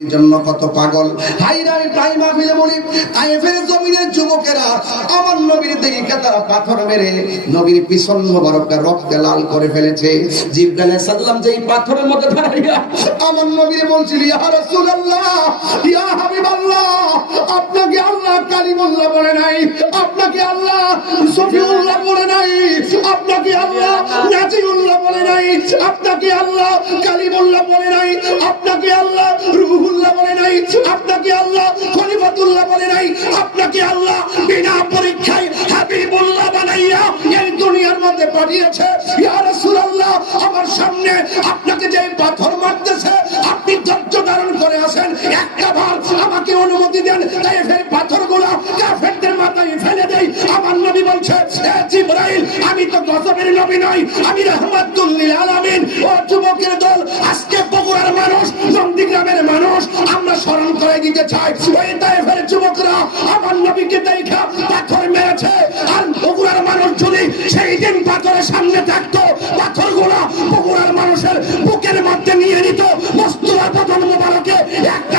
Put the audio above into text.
জন্য কত পাগল হাইরাই টাইমা ফিরে বলি তায়েফের জমিনের যুবকেরা আমার নবীর দিকে তারা পাথর মেরে নবীর পিছন মোবারকটা রক্তে লাল করে ফেলেছে। জিবরাইল আলাইহিস সালাম যেই পাথরের মধ্যে দাঁড়িয়ে আমার নবীর বলছিল, ইয়া রাসূলুল্লাহ, ইয়া হাবিবাল্লাহ, আপনাকে আল্লাহ কালিমুল্লাহ বলে নাই, আপনাকে আল্লাহ সফিউল্লাহ বলে নাই, আপনাকে আল্লাহ নাজিউল্লাহ বলে নাই, আপনাকে আল্লাহ কালিমুল্লাহ বলে নাই, আপনাকে আল্লাহ রূহুল্লাহ বলে নাই, আপনাকে আল্লাহ খলিফাতুল্লাহ বলে নাই, আপনাকে আল্লাহ বিনা পরীক্ষায় হাবিবুল্লাহ বানাইয়া এই দুনিয়ার মধ্যে পাঠিয়েছে। ইয়া রাসূলুল্লাহ, আমার সামনে আপনাকে যে পাথর মারতেছে আপনি ধৈর্য ধারণ করে আছেন, একটা বার আমাকে অনুমতি দেন, তায়েফের পাথরগুলো কাফেরদের মাথায় ফেলে দেই। আমার নবী বলছে, হে জিবরাইল, আমি তো গজবের নবী নই, আমি রাহমাতুল লিল আলামিন। ও যুবকের দল, আজকে বগুড়ার মানুষ, নন্দীগ্রামের মানুষ, আমরা স্মরণ করে দিতে চাই, ওই তায়েফের যুবকরা আমার নবীকে দেখা পাথর মেরেছে। আর বগুড়ার মানুষ যদি সেই দিন পাথরের সামনে থাকতো, পাথরগুলো বগুড়ার মানুষের বুকের মধ্যে নিয়ে নিত, মোস্তফা বদন মোবারকে একটা